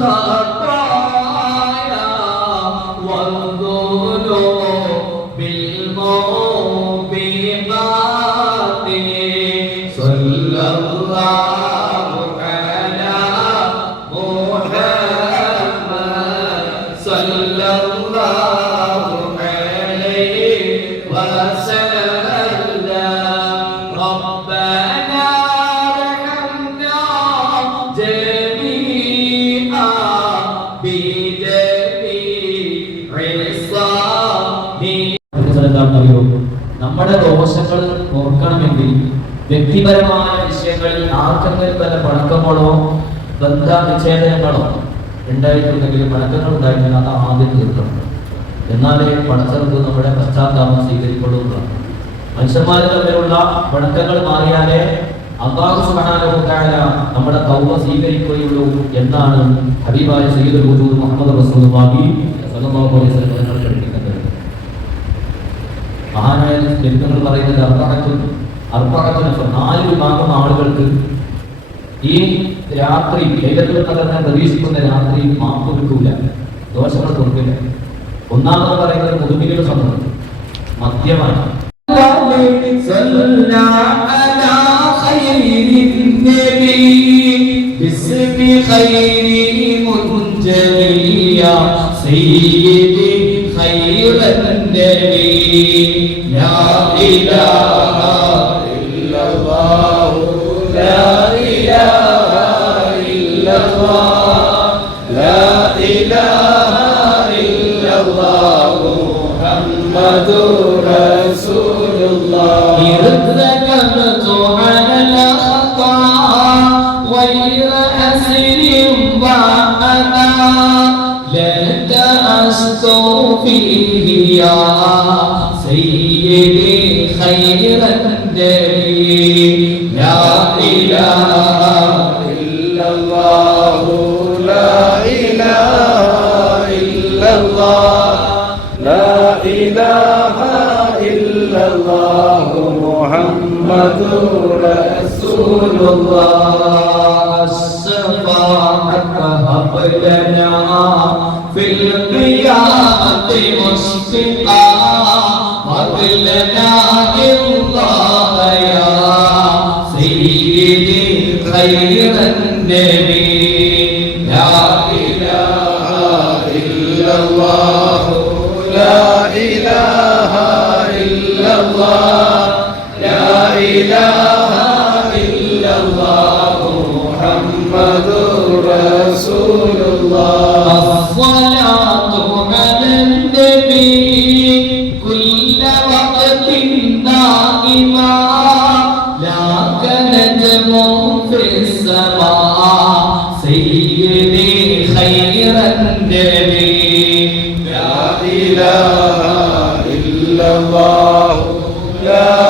الخطايا والذنوب الموبقات صلى الله على محمد صلى الله عليه وسلم ربنا ارحمنا جميعا بجميع الصالحين. നമ്മുടെ ദോഷങ്ങൾ ഓർക്കണമെങ്കിൽ വ്യക്തിപരമായ വിഷയങ്ങളിൽ ആർക്കെങ്കിലും തന്നെ പണക്കങ്ങളോ ബന്ധവിച്ഛേദനങ്ങളോ ഉണ്ടായിട്ടുണ്ടെങ്കിൽ പണക്കങ്ങൾ ഉണ്ടായിരുന്നെങ്കിൽ അത് ആദ്യം തീർക്കണം. എന്നാലേ പണച്ചർക്ക് നമ്മുടെ പശ്ചാത്താപം സ്വീകരിക്കൊള്ളുന്നതാണ്. മനുഷ്യന്മാർ തമ്മിലുള്ള പണക്കങ്ങൾ മാറിയാലേ അല്ലാഹു സുബ്ഹാനഹു വ തആല നമ്മുടെ തൗബ സ്വീകരിക്കുകയുള്ളൂ എന്നാണ് ഹബീബായ സയ്യിദുൽ വജൂദ് മുഹമ്മദ് റസൂലുള്ളാഹി സ്വല്ലല്ലാഹു അലൈഹി വസല്ലം പഠിപ്പിക്കുന്നത്. മഹാനായ ഗ്രന്ഥങ്ങൾ പറയുന്നത് അർബഅത്തുൻ 4 വിഭാഗം ആളുകൾക്ക് ഈ രാത്രി ലൈലത്തുൽ ഖദറിനെ പ്രതീക്ഷിക്കുന്ന രാത്രി മാപ്പ് കിട്ടൂല, ദോഷങ്ങൾ കൊടുക്കില്ല. ഒന്നാമത് പറയുന്നത് മുതുമികളുടെ സമൂഹം മദ്യമാണ്. لا